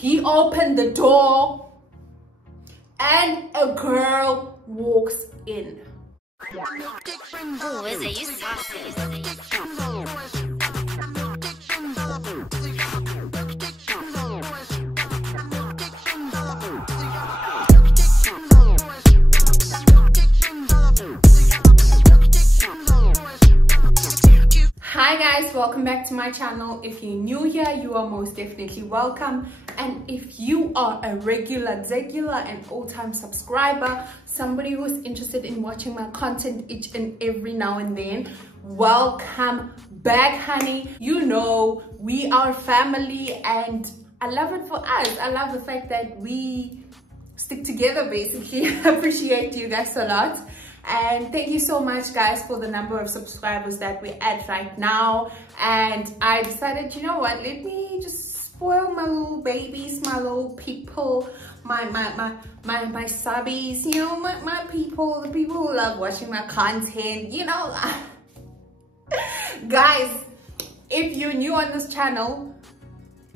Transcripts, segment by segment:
He opened the door and a girl walks in. Who is it? You saucy. Hi guys, welcome back to my channel. If you're new here, you are most definitely welcome, and if you are a regular and all-time subscriber, somebody who's interested in watching my content each and every now and then, welcome back, honey. You know we are family and I love it for us. I love the fact that we stick together basically. I appreciate you guys a lot. And thank you so much guys for the number of subscribers that we're at right now. And I decided, you know what, let me just spoil my little babies, my little people, my subbies, you know, my people, the people who love watching my content, you know. Guys, if you're new on this channel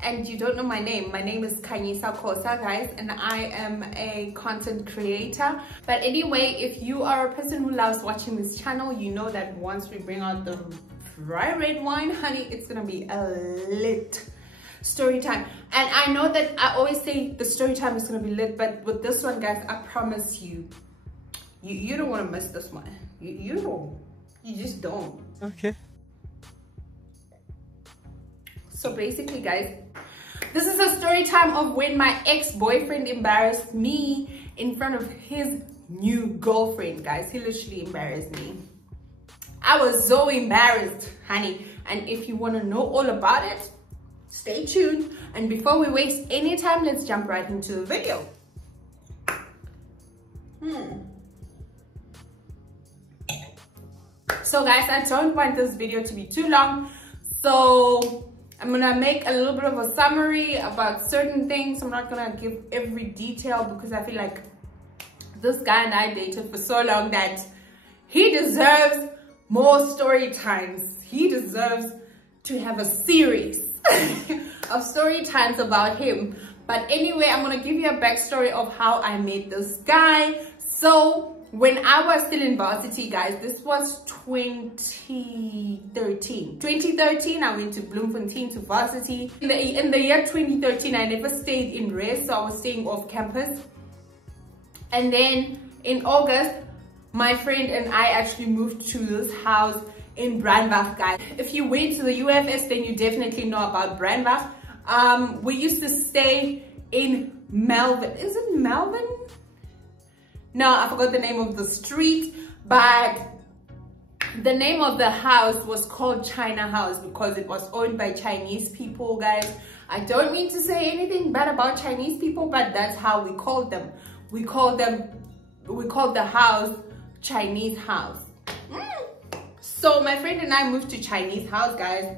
and you don't know my name is Khanyisabusiness, guys, and I am a content creator. But anyway, if you are a person who loves watching this channel, you know that once we bring out the dry red wine, honey, it's gonna be a lit story time. And I know that I always say the story time is gonna be lit, but with this one, guys, I promise you, you don't want to miss this one. You just don't. Okay. So basically, guys, this is a story time of when my ex-boyfriend embarrassed me in front of his new girlfriend, guys. He literally embarrassed me. I was so embarrassed, honey. And if you want to know all about it, stay tuned. And before we waste any time, let's jump right into the video. So guys, I don't want this video to be too long, so I'm gonna make a little bit of a summary about certain things. I'm not gonna give every detail because I feel like this guy and I dated for so long that he deserves more story times. He deserves to have a series of story times about him. But anyway, I'm gonna give you a backstory of how I met this guy. So when I was still in varsity, guys, this was 2013. 2013, I went to Bloemfontein to varsity. In the year 2013, I never stayed in res, so I was staying off campus. And then in August, my friend and I actually moved to this house in Brandwag, guys. If you went to the UFS, then you definitely know about Brandwag. We used to stay in Melvin. Is it Melvin? No, I forgot the name of the street, but the name of the house was called China House because it was owned by Chinese people, guys. I don't mean to say anything bad about Chinese people, but that's how we called them. We called the house Chinese House. So my friend and I moved to Chinese House, guys.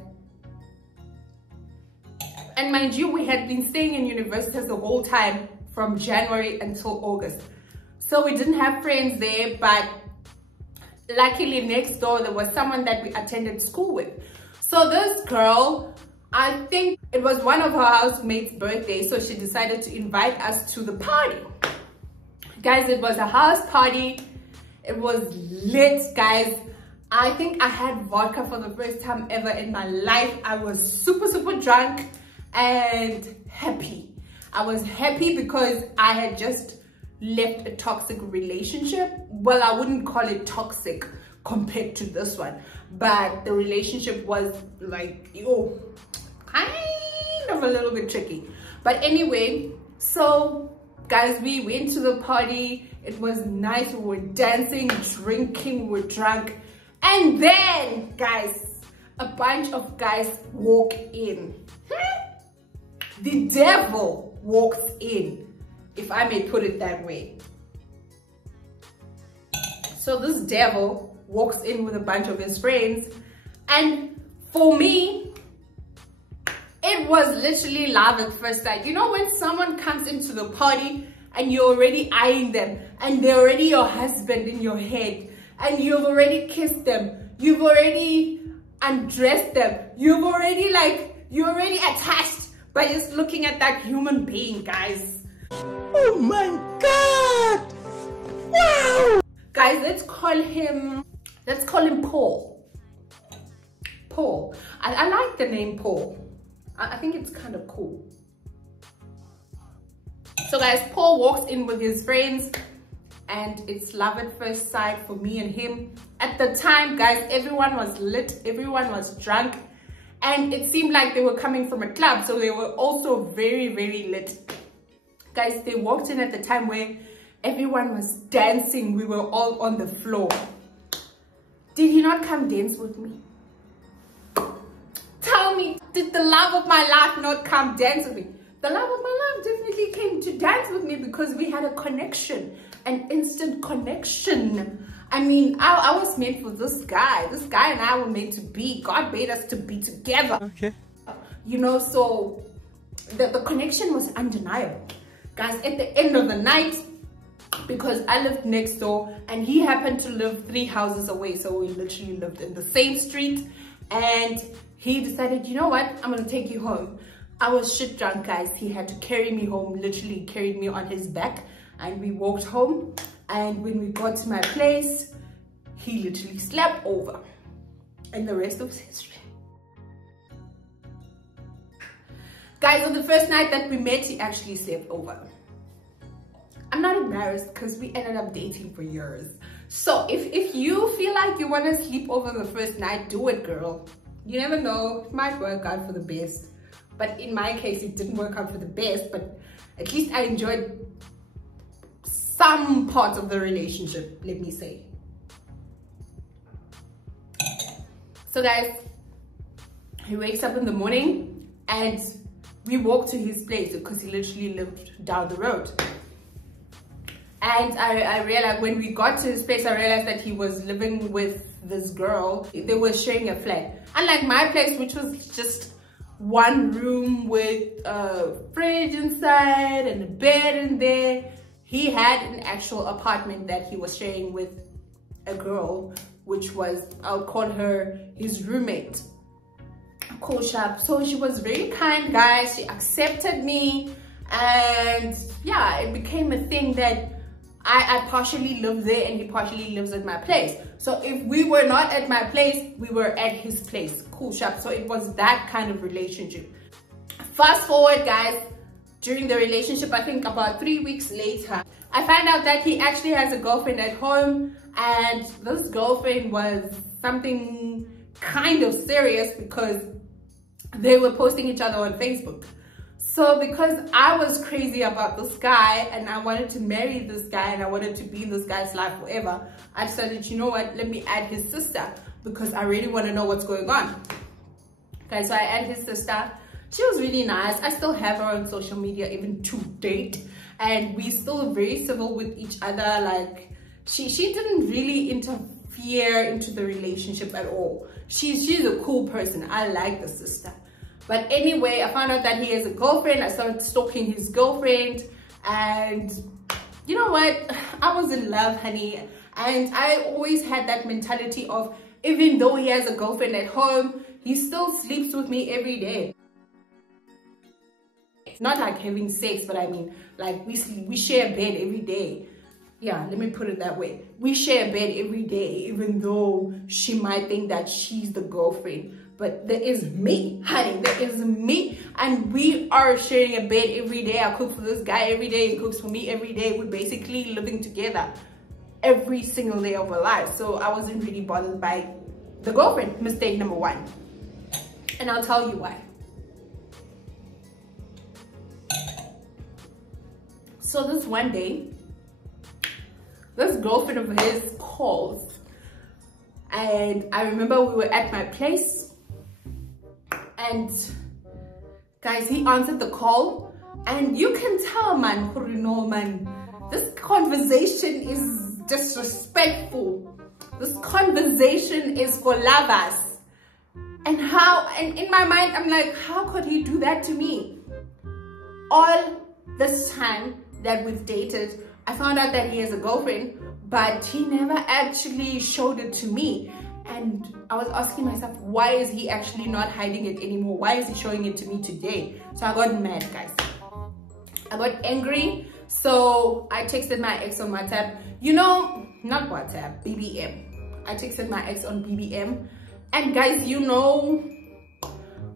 And mind you, we had been staying in university the whole time from January until August. So we didn't have friends there, but luckily next door there was someone that we attended school with. So this girl, I think it was one of her housemates' birthday, so she decided to invite us to the party. Guys, it was a house party. It was lit, guys. I think I had vodka for the first time ever in my life. I was super drunk and happy. I was happy because I had just left a toxic relationship. Well, I wouldn't call it toxic compared to this one, but the relationship was like, kind of a little bit tricky. But anyway, so guys, we went to the party. It was nice. We were dancing, drinking, we were drunk, and then guys, a bunch of guys walk in. The devil walks in, if I may put it that way. So this devil walks in with a bunch of his friends, and for me, it was literally love at first sight. You know when someone comes into the party and you're already eyeing them and they're already your husband in your head and you've already kissed them, you've already undressed them, you're already attached, by just looking at that human being, guys. Oh my God! Wow! Guys, let's call him Paul. Paul. I like the name Paul. I think it's kind of cool. So guys, Paul walks in with his friends and it's love at first sight for me and him. At the time, guys, everyone was lit, everyone was drunk, and it seemed like they were coming from a club, so they were also very, very lit. Guys, they walked in at the time where everyone was dancing. We were all on the floor. Did he not come dance with me? Tell me, did the love of my life not come dance with me? The love of my life definitely came to dance with me because we had a connection, an instant connection. I mean, I was meant for this guy. This guy and I were meant to be. God made us to be together. Okay. You know, so the connection was undeniable. Guys, at the end of the night, because I lived next door and he happened to live 3 houses away, so we literally lived in the same street, and he decided, you know what, I'm gonna take you home. I was shit drunk, guys. He had to carry me home, literally carried me on his back, and we walked home. And when we got to my place, he literally slept over, and the rest was history. Guys, on the first night that we met, he actually slept over. I'm not embarrassed because we ended up dating for years. So if you feel like you want to sleep over the first night, do it, girl. You never know, it might work out for the best. But in my case, it didn't work out for the best, but at least I enjoyed some parts of the relationship, let me say. So guys, he wakes up in the morning and we walk to his place because he literally lived down the road. And I realized when we got to his place, I realized that he was living with this girl. They were sharing a flat. Unlike my place, which was just one room with a fridge inside and a bed in there, he had an actual apartment that he was sharing with a girl, which was, I would call her his roommate. Cool shop. So she was very kind, guys. She accepted me, and yeah, it became a thing that I partially live there and he partially lives at my place. So if we were not at my place, we were at his place. Cool shop. So it was that kind of relationship. Fast forward, guys, during the relationship, I think about 3 weeks later, I found out that he actually has a girlfriend at home, and this girlfriend was something kind of serious because they were posting each other on Facebook. So because I was crazy about this guy and I wanted to marry this guy and I wanted to be in this guy's life forever, I decided, you know what, let me add his sister because I really want to know what's going on. Okay, so I added his sister. She was really nice. I still have her on social media even to date, and we still very civil with each other. Like she didn't really interfere into the relationship at all. She's a cool person. I like the sister. But anyway, I found out that he has a girlfriend. I started stalking his girlfriend, and you know what? I was in love, honey. And I always had that mentality of, even though he has a girlfriend at home, he still sleeps with me every day. Not like having sex, but I mean, like we share a bed every day. Yeah, let me put it that way. We share a bed every day, even though she might think that she's the girlfriend. But there is me, honey, there is me, and we are sharing a bed every day. I cook for this guy every day, he cooks for me every day. We're basically living together every single day of our lives. So I wasn't really bothered by the girlfriend, mistake number 1. And I'll tell you why. So this one day, this girlfriend of his calls, and I remember we were at my place, and guys, he answered the call, and you can tell, man, this conversation is disrespectful. This conversation is for lovers. And in my mind, I'm like, how could he do that to me? All this time that we've dated, I found out that he has a girlfriend, but he never actually showed it to me. And I was asking myself, why is he actually not hiding it anymore? Why is he showing it to me today? So I got mad, guys. I got angry. So I texted my ex on WhatsApp. You know, not WhatsApp, BBM. I texted my ex on BBM. And guys, you know,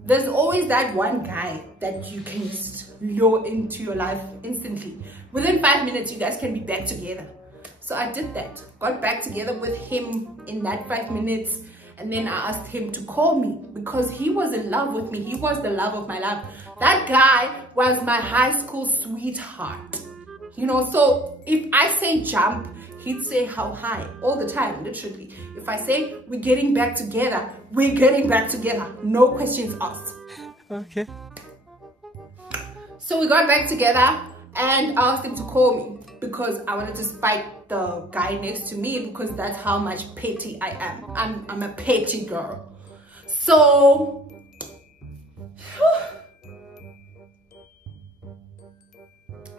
there's always that one guy that you can just lure into your life instantly. Within 5 minutes, you guys can be back together. So I did that. Got back together with him in that 5 minutes. And then I asked him to call me because he was in love with me. He was the love of my life. That guy was my high school sweetheart. You know, so if I say jump, he'd say how high all the time, literally. If I say we're getting back together, we're getting back together. No questions asked. Okay. So we got back together and I asked him to call me because I wanted to spite the guy next to me because that's how much petty I am. I'm a petty girl. So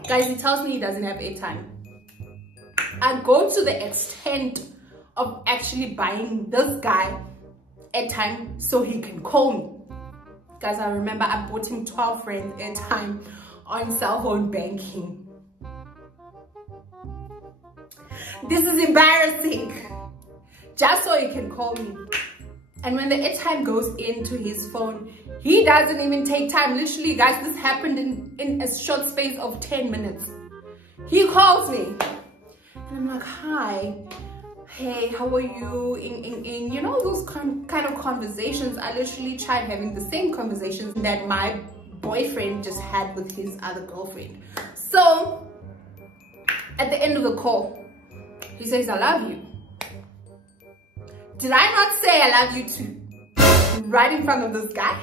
guys, he tells me he doesn't have airtime. I go to the extent of actually buying this guy airtime so he can call me. Guys, I remember I bought him 12 rand airtime on cell phone banking. This is embarrassing. Just so he can call me. And when the airtime goes into his phone, he doesn't even take time. Literally, guys, this happened in a short space of 10 minutes. He calls me. And I'm like, hi. Hey, how are you? You know, those kind of conversations. I literally tried having the same conversations that my boyfriend just had with his other girlfriend. So, at the end of the call, he says, I love you. Did I not say I love you too? Right in front of this guy?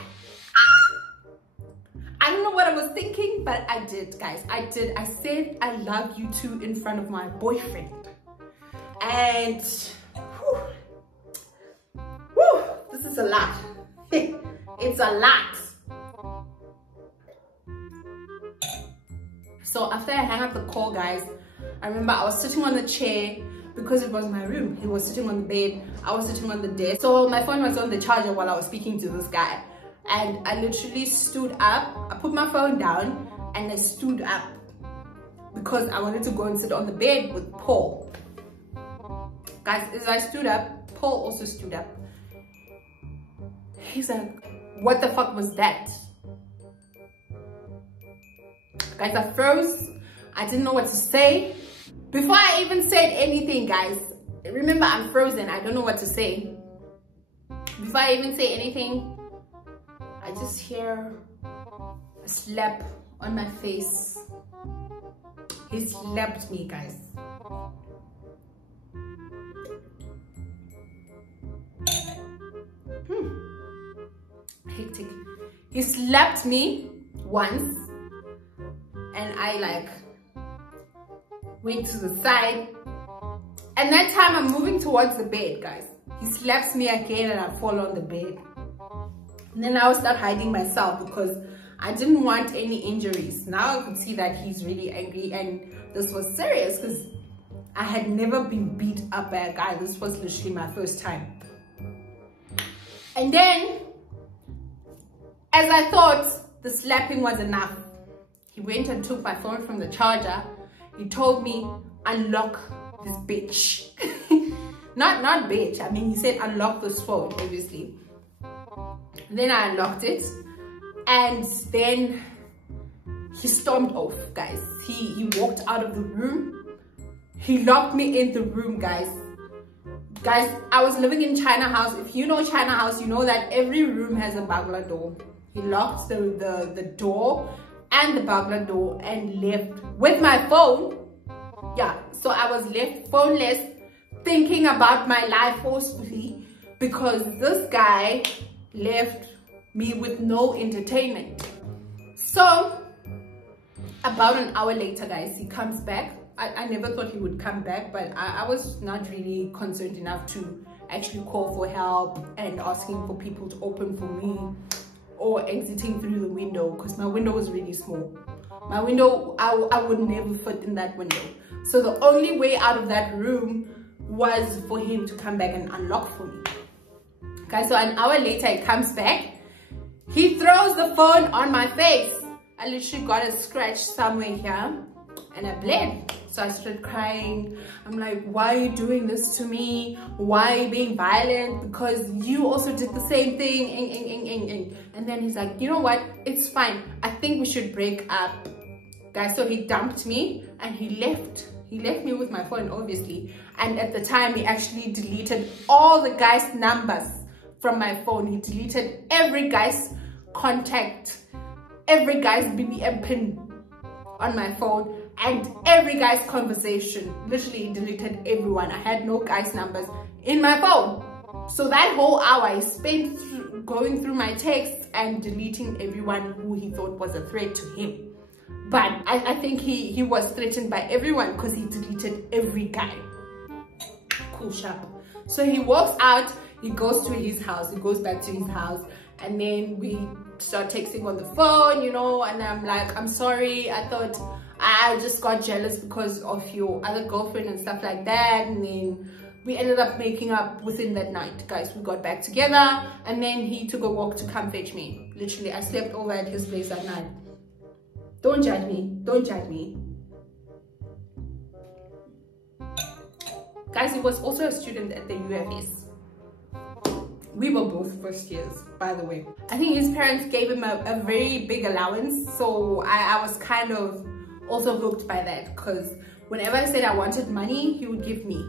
I don't know what I was thinking, but I did, guys. I did. I said I love you too in front of my boyfriend. And whew, this is a lot. It's a lot. So after I hung up the call, guys, I remember I was sitting on the chair because it was my room. He was sitting on the bed. I was sitting on the desk. So my phone was on the charger while I was speaking to this guy. And I literally stood up. I put my phone down and I stood up because I wanted to go and sit on the bed with Paul. Guys, as I stood up, Paul also stood up. He's like, what the fuck was that? Guys, I froze. I didn't know what to say. Before I even said anything, guys, remember I'm frozen. I don't know what to say. Before I even say anything, I just hear a slap on my face. He slapped me, guys. Hectic. He slapped me once and I like went to the side, and that time I'm moving towards the bed, guys. He slaps me again and I fall on the bed. And then I would start hiding myself because I didn't want any injuries. Now I could see that he's really angry and this was serious because I had never been beat up by a guy. This was literally my first time. And then, as I thought the slapping was enough, he went and took my phone from the charger. He told me, unlock this bitch. not bitch. I mean, he said unlock this phone, obviously. Then I unlocked it. And then he stormed off, guys. He walked out of the room. He locked me in the room, guys. Guys, I was living in China House. If you know China House, you know that every room has a burglar door. He locked the door and the burglar door and left with my phone. Yeah, so I was left phoneless, thinking about my life forcefully because this guy left me with no entertainment. So about an hour later, guys, he comes back. I never thought he would come back, but I was not really concerned enough to actually call for help and asking for people to open for me or exiting through the window because my window was really small. My window, I would never fit in that window. So the only way out of that room was for him to come back and unlock for me. Guys, so an hour later he comes back. He throws the phone on my face. I literally got a scratch somewhere here and I bled. So I started crying. I'm like, why are you doing this to me? Why are you being violent? Because you also did the same thing. And then he's like, you know what? It's fine. I think we should break up. Guys, so he dumped me and he left. He left me with my phone, obviously. And at the time, he actually deleted all the guys' numbers from my phone. He deleted every guy's contact, every guy's BBM pin on my phone, and every guy's conversation. Literally deleted everyone. I had no guys' numbers in my phone. So that whole hour I spent going through my texts and deleting everyone who he thought was a threat to him. But I think he was threatened by everyone because he deleted every guy. Cool, sharp. So he walks out, he goes to his house, he goes back to his house, and then we start texting on the phone, you know, and I'm like, I'm sorry, I thought I just got jealous because of your other girlfriend and stuff like that. And then we ended up making up within that night, guys. We got back together, and then he took a walk to come fetch me. Literally, I slept over at his place that night. Don't judge me. Don't judge me. Guys, he was also a student at the UFS. We were both first years, by the way. I think his parents gave him a very big allowance. So I was kind of also hooked by that, because whenever I said I wanted money, he would give me.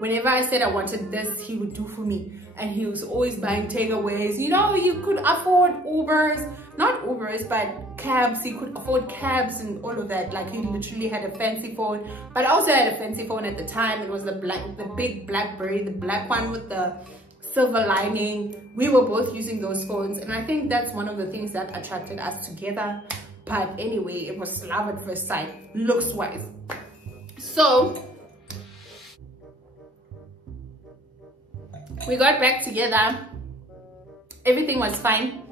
Whenever I said I wanted this, he would do for me. And he was always buying takeaways. You know, you could afford Ubers. Not Ubers, but cabs. He could afford cabs and all of that. Like, he literally had a fancy phone. But I also had a fancy phone at the time. It was the big BlackBerry, the black one with the silver lining. We were both using those phones. And I think that's one of the things that attracted us together. But anyway, it was love at first sight, looks-wise. So we got back together. Everything was fine.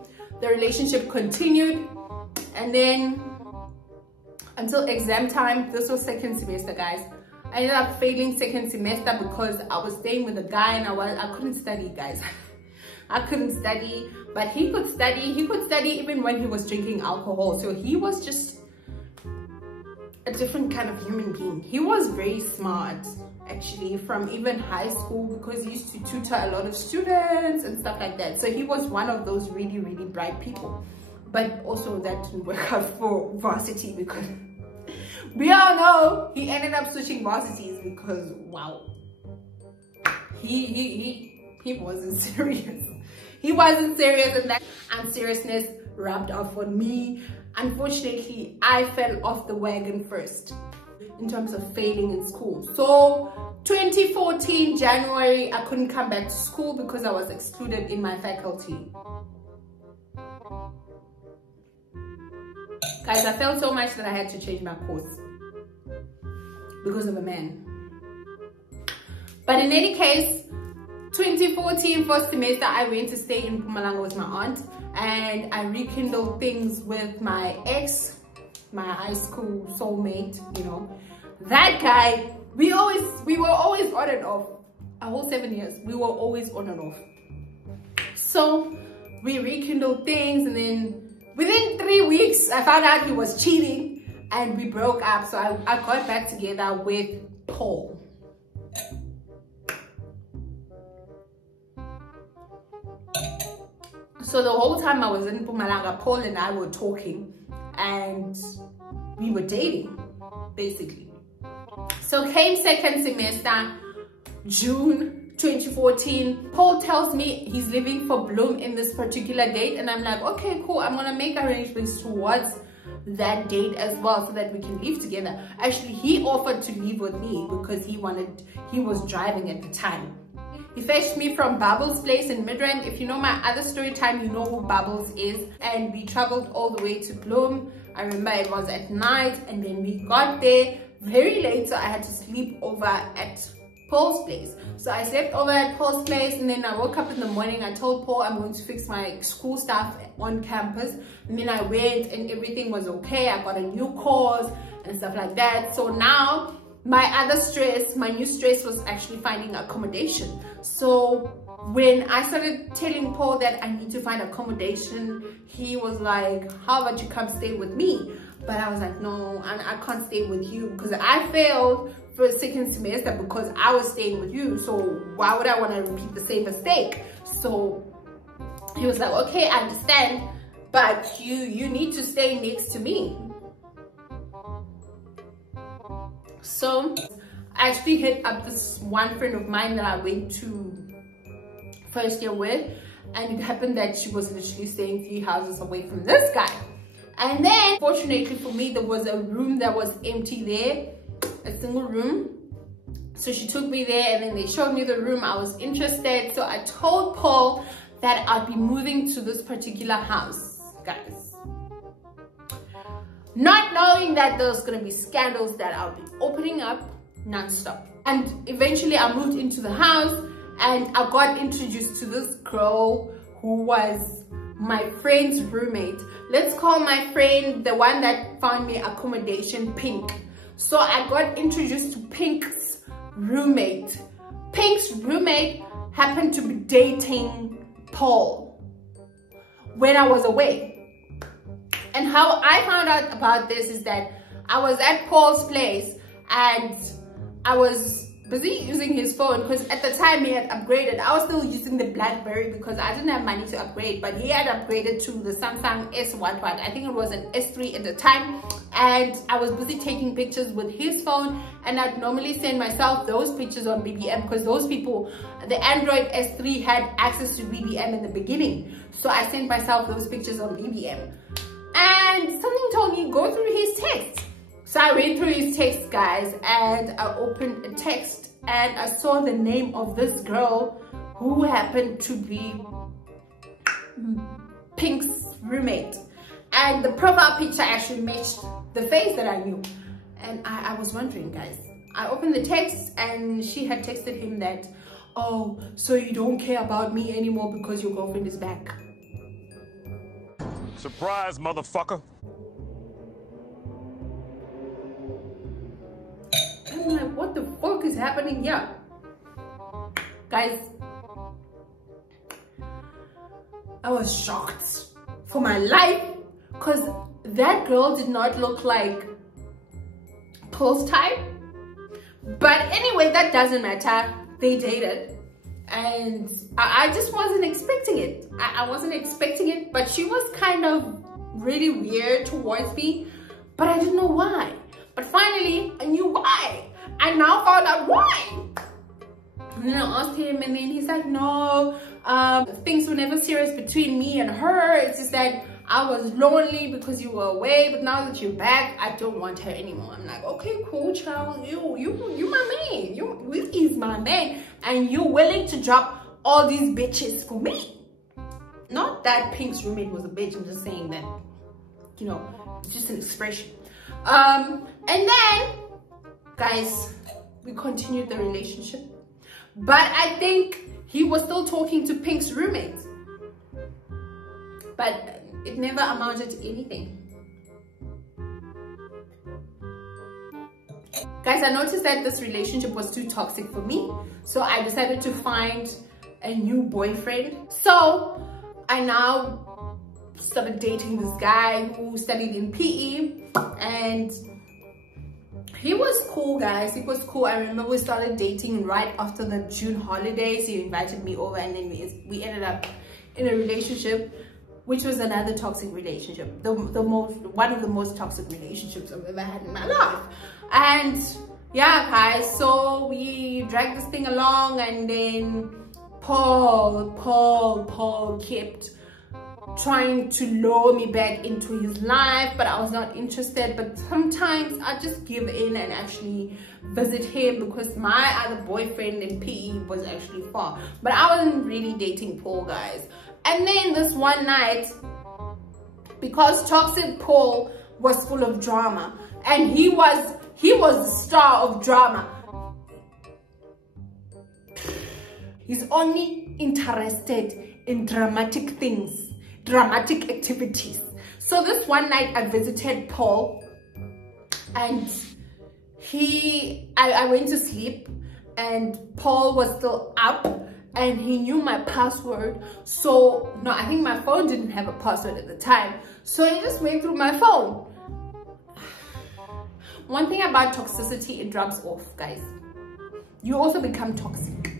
The relationship continued. And then until exam time, this was second semester, guys. I ended up failing second semester because I was staying with a guy and I couldn't study, guys. I couldn't study, but he could study. He could study even when he was drinking alcohol. So he was just a different kind of human being. He was very smart, actually, from even high school, because he used to tutor a lot of students and stuff like that. So he was one of those really, really bright people. But also that didn't work out for varsity, because we all know he ended up switching varsities because, wow, he wasn't serious. He wasn't serious, and that unseriousness rubbed off on me. Unfortunately, I fell off the wagon first in terms of failing in school. So 2014 January, I couldn't come back to school because I was excluded in my faculty. Guys, I felt so much that I had to change my course because of a man. But in any case, 2014 first semester, I went to stay in Mpumalanga with my aunt, and I rekindled things with my ex, my high school soulmate, you know. That guy, we were always on and off. A whole 7 years, we were always on and off. So we rekindled things, and then within 3 weeks, I found out he was cheating, and we broke up. So I got back together with Paul. So the whole time I was in Mpumalanga, Paul and I were talking, and we were dating, basically. So came second semester, June 2014, Paul tells me he's leaving for Bloem in this particular date, and I'm like, okay, cool, I'm gonna make arrangements towards that date as well so that we can leave together. Actually, he offered to leave with me because he was driving at the time. He fetched me from Bubbles' place in Midrand. If you know my other story time, you know who Bubbles is. And we traveled all the way to Bloem. I remember it was at night, and then we got there very late, so I had to sleep over at Paul's place. So I slept over at Paul's place, and then I woke up in the morning. I told Paul I'm going to fix my school stuff on campus, and then I went and everything was okay. I got a new course and stuff like that. So now my other stress, my new stress, was actually finding accommodation. So when I started telling Paul that I need to find accommodation, he was like, how about you come stay with me? But I was like, no, I can't stay with you because I failed for a second semester because I was staying with you. So why would I want to repeat the same mistake? So he was like, okay, I understand, but you need to stay next to me. So I actually hit up this one friend of mine that I went to first year with, and it happened that she was literally staying 3 houses away from this guy. And then fortunately for me, there was a room that was empty there, a single room. So she took me there and then they showed me the room. I was interested, so I told Paul that I'd be moving to this particular house, guys, not knowing that there was going to be scandals that I'll be opening up non-stop. And eventually I moved into the house and I got introduced to this girl who was my friend's roommate. Let's call my friend, the one that found me accommodation, Pink. So I got introduced to Pink's roommate. Pink's roommate happened to be dating Paul when I was away. And how I found out about this is that I was at Paul's place and I was busy using his phone because at the time he had upgraded. I was still using the BlackBerry because I didn't have money to upgrade, but he had upgraded to the Samsung S1. I think it was an S3 at the time, and I was busy taking pictures with his phone, and I'd normally send myself those pictures on BBM because those people, the Android S3 had access to BBM in the beginning, so I sent myself those pictures on BBM. And something told me go through his text. So I went through his text, guys, and I opened a text and I saw the name of this girl who happened to be Pink's roommate. And the profile picture actually matched the face that I knew. And I was wondering, guys. I opened the text and she had texted him that, oh, so you don't care about me anymore because your girlfriend is back. Surprise, motherfucker. I'm like, what the fuck is happening here? Guys, I was shocked for my life because that girl did not look like Paul's type. But anyway, that doesn't matter. They dated. And I just wasn't expecting it. I wasn't expecting it, but she was kind of really weird towards me, but I didn't know why. But finally, I knew why. I now found out why. And then I asked him, and then he's like, no, things were never serious between me and her. It's just that I was lonely because you were away, but now that you're back, I don't want her anymore. I'm like, okay, cool, child. You my man. You is my man. And you're willing to drop all these bitches for me. Not that Pink's roommate was a bitch. I'm just saying that, you know, it's just an expression. And then, guys, we continued the relationship. But I think he was still talking to Pink's roommate. But it never amounted to anything. Guys, I noticed that this relationship was too toxic for me. So I decided to find a new boyfriend. So I now started dating this guy who studied in PE. And he was cool, guys. He was cool. I remember we started dating right after the June holidays. He invited me over and then we ended up in a relationship, which was another toxic relationship. One of the most toxic relationships I've ever had in my life. And yeah, guys, so we dragged this thing along, and then Paul kept trying to lure me back into his life, but I was not interested. But sometimes I just give in and actually visit him because my other boyfriend in PE was actually far. But I wasn't really dating Paul, guys. And then this one night, because toxic Paul was full of drama, and he was the star of drama. He's only interested in dramatic things, dramatic activities. So this one night I visited Paul, and I went to sleep, and Paul was still up. and he knew my password. So no, I think my phone didn't have a password at the time, so he just went through my phone. One thing about toxicity, it rubs off, guys. You also become toxic.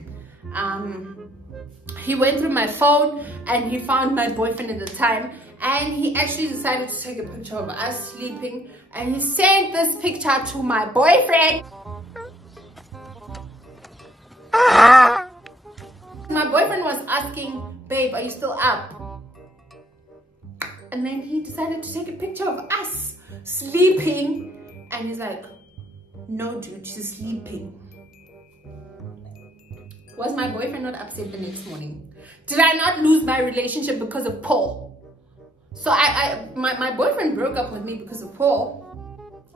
He went through my phone and he found my boyfriend at the time, and he actually decided to take a picture of us sleeping, and he sent this picture to my boyfriend. My boyfriend was asking, babe, are you still up? And then he decided to take a picture of us sleeping, and he's like, no dude, she's sleeping. Was my boyfriend not upset the next morning? Did I not lose my relationship because of Paul? So my boyfriend broke up with me because of Paul.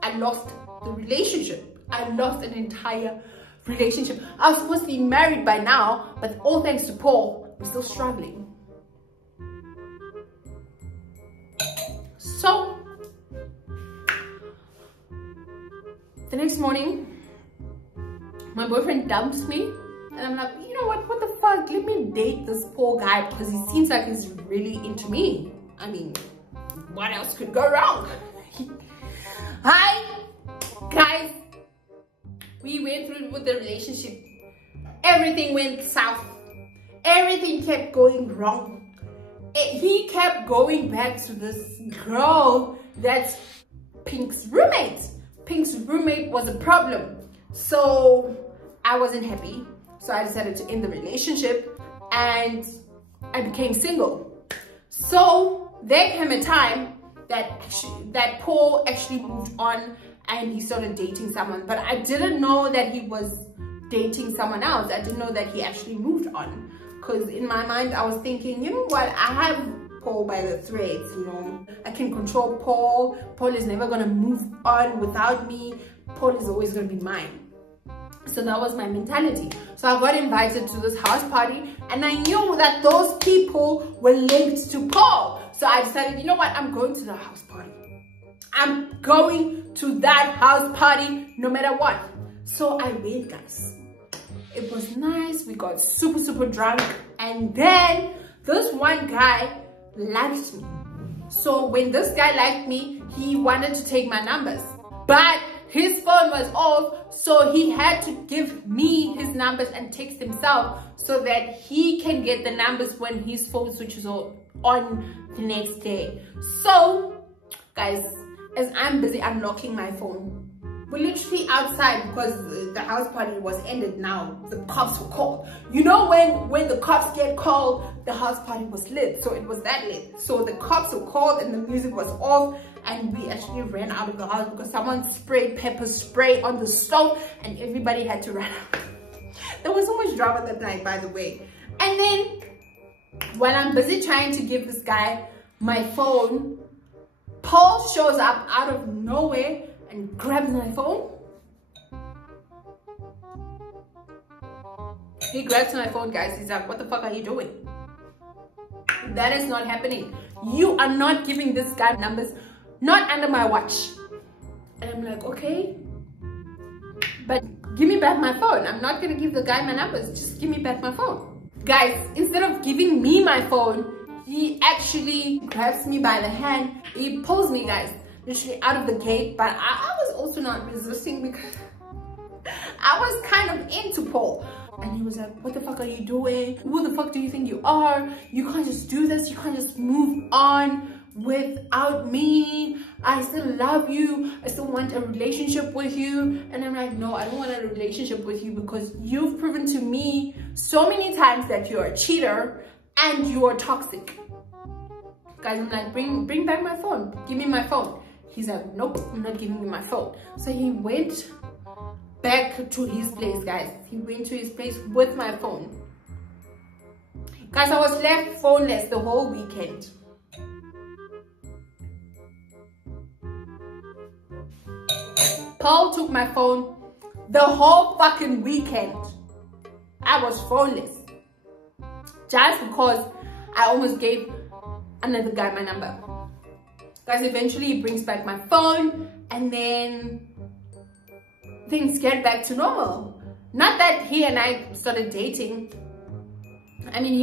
I lost the relationship. I lost an entire relationship. I was supposed to be married by now, but all thanks to Paul, I'm still struggling. So the next morning, my boyfriend dumps me, and I'm like, you know what the fuck, let me date this poor guy because he seems like he's really into me. I mean, what else could go wrong? Hi guys, we went through with the relationship. Everything went south. Everything kept going wrong. He kept going back to this girl that's Pink's roommate. Pink's roommate was a problem. So I wasn't happy. So I decided to end the relationship and I became single. So there came a time that Paul actually moved on and he started dating someone. But I didn't know that he was dating someone else. I didn't know that he actually moved on. Because in my mind, I was thinking, you know what? I have Paul by the threads, you know. I can control Paul. Paul is never going to move on without me. Paul is always going to be mine. So that was my mentality. So I got invited to this house party and I knew that those people were linked to Paul. So I decided, you know what? I'm going to the house party. I'm going to that house party no matter what. So I went, guys. It was nice. We got super drunk. And then this one guy liked me. So when this guy liked me, he wanted to take my numbers. But his phone was off, so he had to give me his numbers and text himself so that he can get the numbers when his phone switches on the next day. So, guys, as I'm busy unlocking my phone, we're literally outside because the house party was ended now. The cops were called. You know when the cops get called, the house party was lit. So it was that lit. So the cops were called and the music was off. And we actually ran out of the house because someone sprayed pepper spray on the stove and everybody had to run out. There was so much drama that night, by the way. And then while I'm busy trying to give this guy my phone, Paul shows up out of nowhere and grabs my phone. He grabs my phone, guys. He's like, what the fuck are you doing? That is not happening. You are not giving this guy numbers. Not under my watch. And I'm like, okay, but give me back my phone. I'm not gonna give the guy my numbers. Just give me back my phone. Guys, instead of giving me my phone, he actually grabs me by the hand. He pulls me, guys, literally out of the gate. But I was also not resisting because I was kind of into Paul. And he was like, what the fuck are you doing? Who the fuck do you think you are? You can't just do this. You can't just move on without me. I still love you. I still want a relationship with you. And I'm like, no, I don't want a relationship with you because you've proven to me so many times that you're a cheater and you are toxic. Guys, I'm like, bring back my phone. Give me my phone. He's like, nope, I'm not giving you my phone. So he went back to his place, guys. He went to his place with my phone. Guys, I was left phoneless the whole weekend. Paul took my phone the whole fucking weekend. I was phoneless. Just because I almost gave another guy my number. Guys, eventually he brings back my phone and then things get back to normal. Not that he and I started dating. I mean,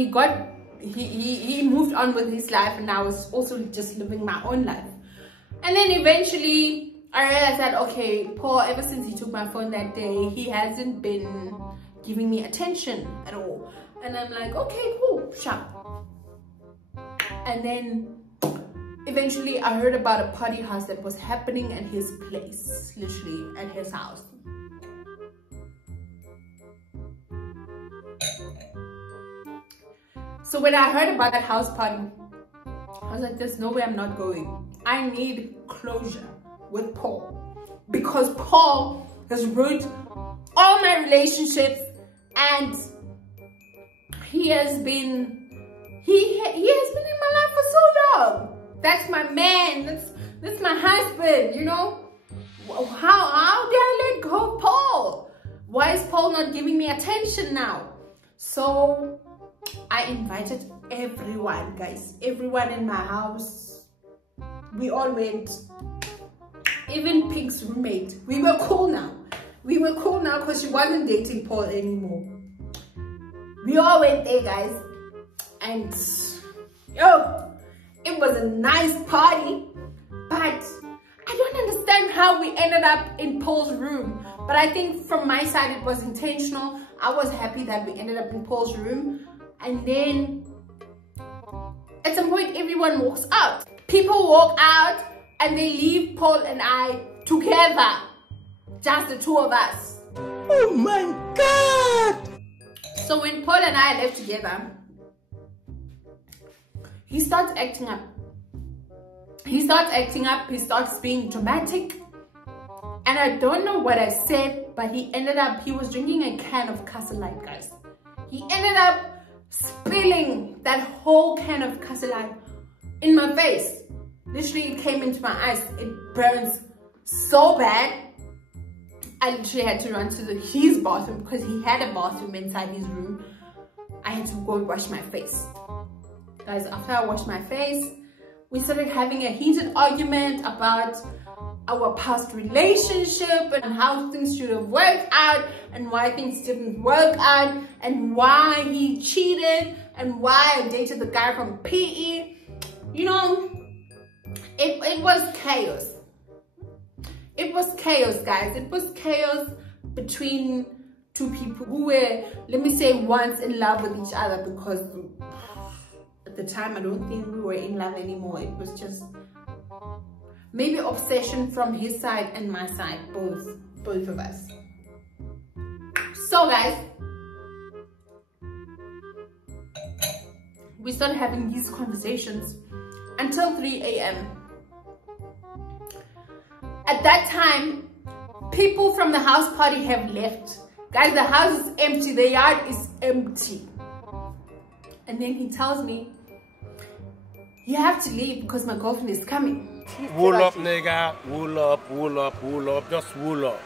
he moved on with his life, and I was also just living my own life. And then eventually I realized that, okay, Paul, ever since he took my phone that day, he hasn't been giving me attention at all. And I'm like, okay, cool, sure. And then eventually I heard about a party house that was happening at his place, literally at his house. So when I heard about that house party, I was like, there's no way I'm not going. I need closure with Paul, because Paul has ruined all my relationships, and he has been in my life for so long. That's my man. That's my husband, you know. How did I let go of Paul? Why is Paul not giving me attention now? So I invited everyone, guys. Everyone in my house. We all went. Even Pink's roommate. We were cool now. We were cool now because she wasn't dating Paul anymore. We all went there, guys. And yo, it was a nice party. But I don't understand how we ended up in Paul's room. But I think from my side it was intentional. I was happy that we ended up in Paul's room. And then at some point everyone walks out. People walk out and they leave Paul and I together. Just the two of us. Oh my God! So when Paul and I left together, he starts acting up. He starts being dramatic. And I don't know what I said, but he was drinking a can of Castle Light, guys. He ended up spilling that whole can of Castle Light in my face. Literally, it came into my eyes. It burns so bad. I literally had to run to his bathroom because he had a bathroom inside his room. I had to go wash my face. Guys, after I washed my face, we started having a heated argument about our past relationship and how things should have worked out and why things didn't work out and why he cheated and why I dated the guy from PE. You know, it was chaos. It was chaos, guys. It was chaos between two people who were, let me say, once in love with each other, because at the time I don't think we were in love anymore. It was just maybe obsession from his side and my side, both of us. So guys, we started having these conversations until 3 a.m. At that time, people from the house party have left. Guys, the house is empty, the yard is empty. And then he tells me, you have to leave because my girlfriend is coming. Wool up, nigga. Wool up, wool up, wool up. Just wool up.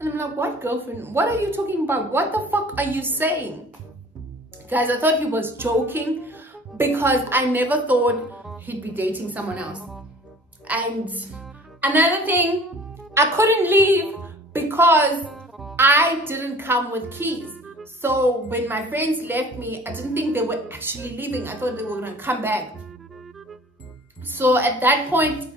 And I'm like, what girlfriend? What are you talking about? What the fuck are you saying? Guys, I thought he was joking because I never thought he'd be dating someone else. And another thing, I couldn't leave because I didn't come with keys. So when my friends left me, I didn't think they were actually leaving. I thought they were gonna come back. So at that point,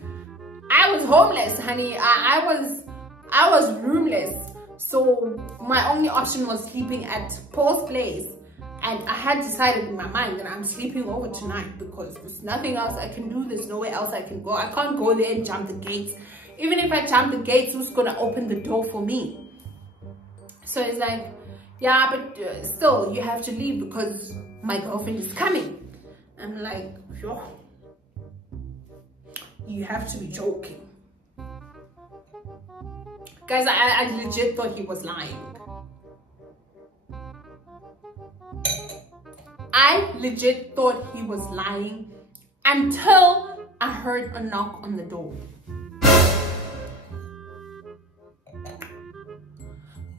I was homeless, honey. I was roomless. So my only option was sleeping at Paul's place. And I had decided in my mind that I'm sleeping over tonight because there's nothing else I can do. There's nowhere else I can go. I can't go there and jump the gates. Even if I jump the gates, who's gonna open the door for me? So it's like, yeah, but still, you have to leave because my girlfriend is coming. I'm like, yo, you have to be joking. Guys, I legit thought he was lying. I legit thought he was lying until I heard a knock on the door.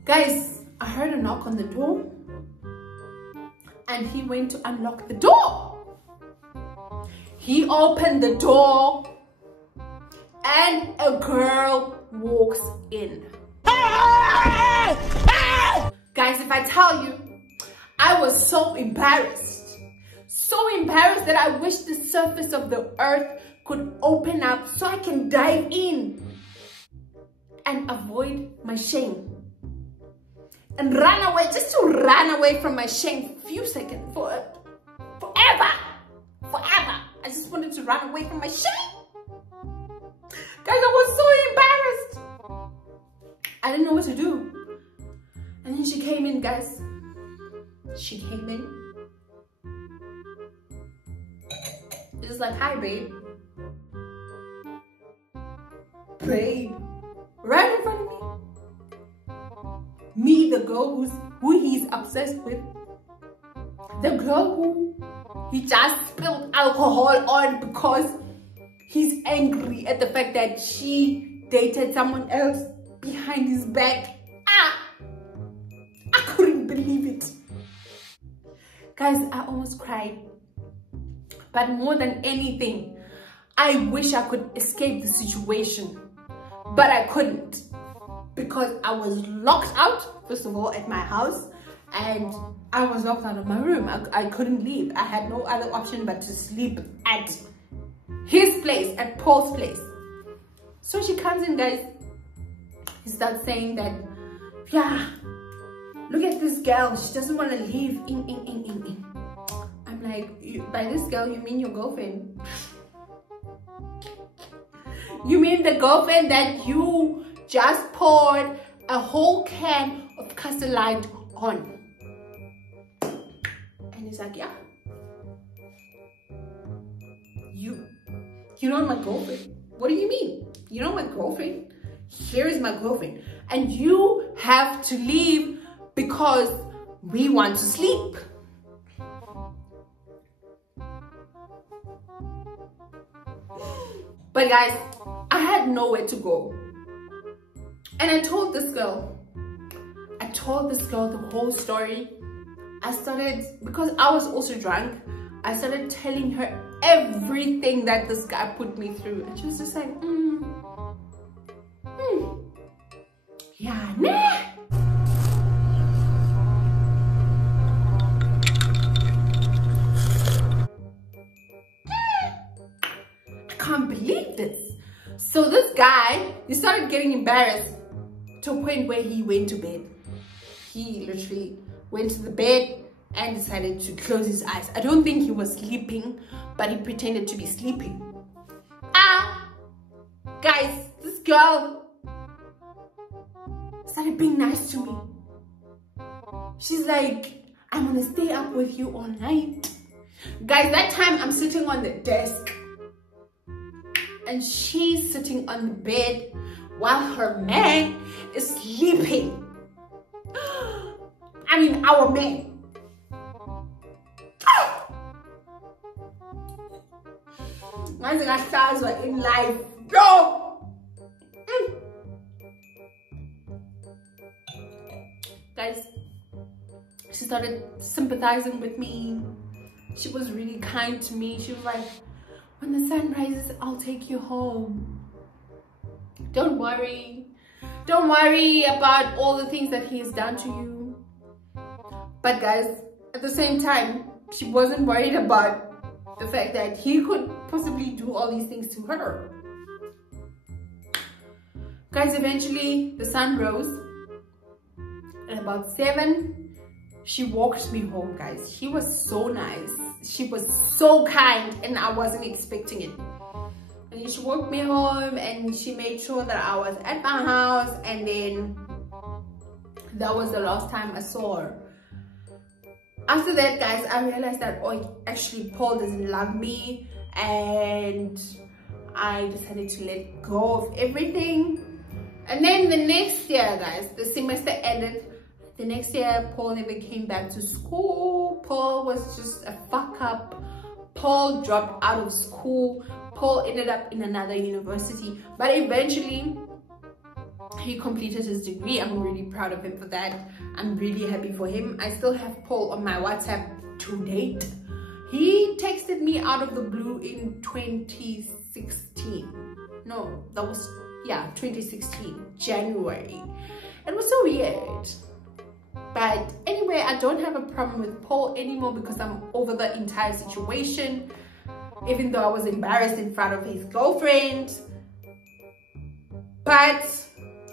Guys, I heard a knock on the door and he went to unlock the door. He opened the door and a girl walks in. Guys, if I tell you, I was so embarrassed that I wish the surface of the earth could open up so I can dive in and avoid my shame and run away, just to run away from my shame for a few seconds, forever. I just wanted to run away from my shame. Guys, I was so embarrassed. I didn't know what to do. And then she came in, guys. She came in. It was like, hi, babe. Babe. Right in front of me. Me, the girl who he's obsessed with. The girl who he just spilled alcohol on because he's angry at the fact that she dated someone else behind his back. I couldn't believe it. Guys, I almost cried. But more than anything, I wish I could escape the situation. But I couldn't. Because I was locked out, first of all, at my house. And I was locked out of my room. I couldn't leave. I had no other option but to sleep at his place, at Paul's place. So she comes in, guys. He starts saying that, yeah, look at this girl. She doesn't want to leave. I'm like, by this girl, you mean your girlfriend? You mean the girlfriend that you just poured a whole can of custard light on? And he's like, yeah. You're not my girlfriend. What do you mean? You're not my girlfriend. Here is my girlfriend. And you have to leave because we want to sleep. But guys, I had nowhere to go. And I told this girl the whole story. Because I was also drunk, I started telling her everything that this guy put me through. And she was just like, yeah, nah. I can't believe this. So this guy, he started getting embarrassed to a point where he went to bed. He literally went to the bed and decided to close his eyes. I don't think he was sleeping, but he pretended to be sleeping. Guys, this girl started being nice to me. She's like, I'm gonna stay up with you all night. Guys, that time I'm sitting on the desk and she's sitting on the bed while her man is sleeping. I mean, our man. My stars were in life. Bro! Guys, she started sympathizing with me. She was really kind to me. She was like, when the sun rises, I'll take you home. Don't worry. Don't worry about all the things that he has done to you. But guys, at the same time, she wasn't worried about the fact that he could possibly do all these things to her. Guys, eventually the sun rose. At about 7, she walked me home, guys. She was so nice. She was so kind, and I wasn't expecting it. And she walked me home and she made sure that I was at my house, and then that was the last time I saw her. After that, guys, I realized that, oh, actually Paul doesn't love me, and I decided to let go of everything. And then the next year, guys, the semester ended. The next year, Paul never came back to school. Paul was just a fuck up. Paul dropped out of school. Paul ended up in another university, but eventually he completed his degree. I'm really proud of him for that. I'm really happy for him. I still have Paul on my WhatsApp to date. He texted me out of the blue in 2016. No, that was, yeah, 2016, January. It was so weird. But anyway, I don't have a problem with Paul anymore because I'm over the entire situation, even though I was embarrassed in front of his girlfriend. But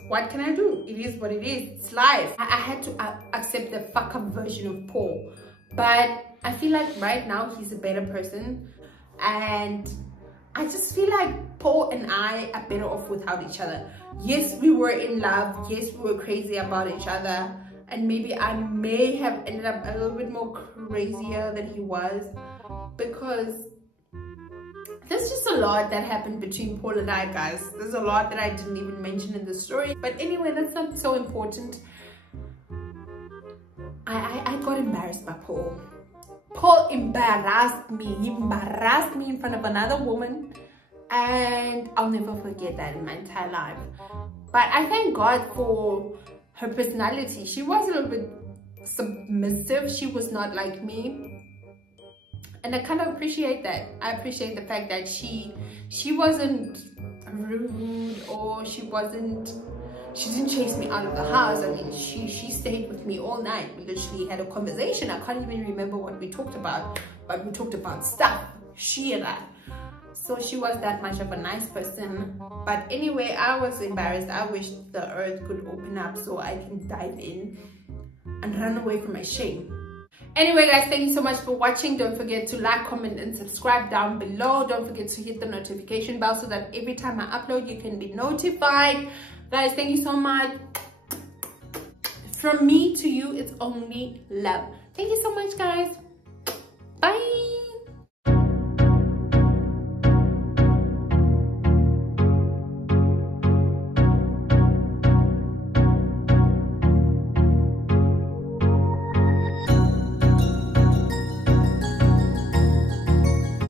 what can I do? It is what it is. It's life. I had to accept the fuck up version of Paul. But I feel like right now he's a better person. And I just feel like Paul and I are better off without each other. Yes, we were in love. Yes, we were crazy about each other. And maybe I may have ended up a little bit more crazier than he was. Because there's just a lot that happened between Paul and I, guys. There's a lot that I didn't even mention in the story. But anyway, that's not so important. I got embarrassed by Paul. Paul embarrassed me. He embarrassed me in front of another woman. And I'll never forget that in my entire life. But I thank God for her personality. She was a little bit submissive. She was not like me. And I kind of appreciate that. I appreciate the fact that she wasn't rude, or she didn't chase me out of the house. I mean, she stayed with me all night. We literally had a conversation. I can't even remember what we talked about, but we talked about stuff, she and I. So she was that much of a nice person. But anyway, I was embarrassed. I wish the earth could open up so I can dive in and run away from my shame. Anyway, guys, thank you so much for watching. Don't forget to like, comment, and subscribe down below. Don't forget to hit the notification bell so that every time I upload, you can be notified. Guys, thank you so much. From me to you, it's only love. Thank you so much, guys. Bye.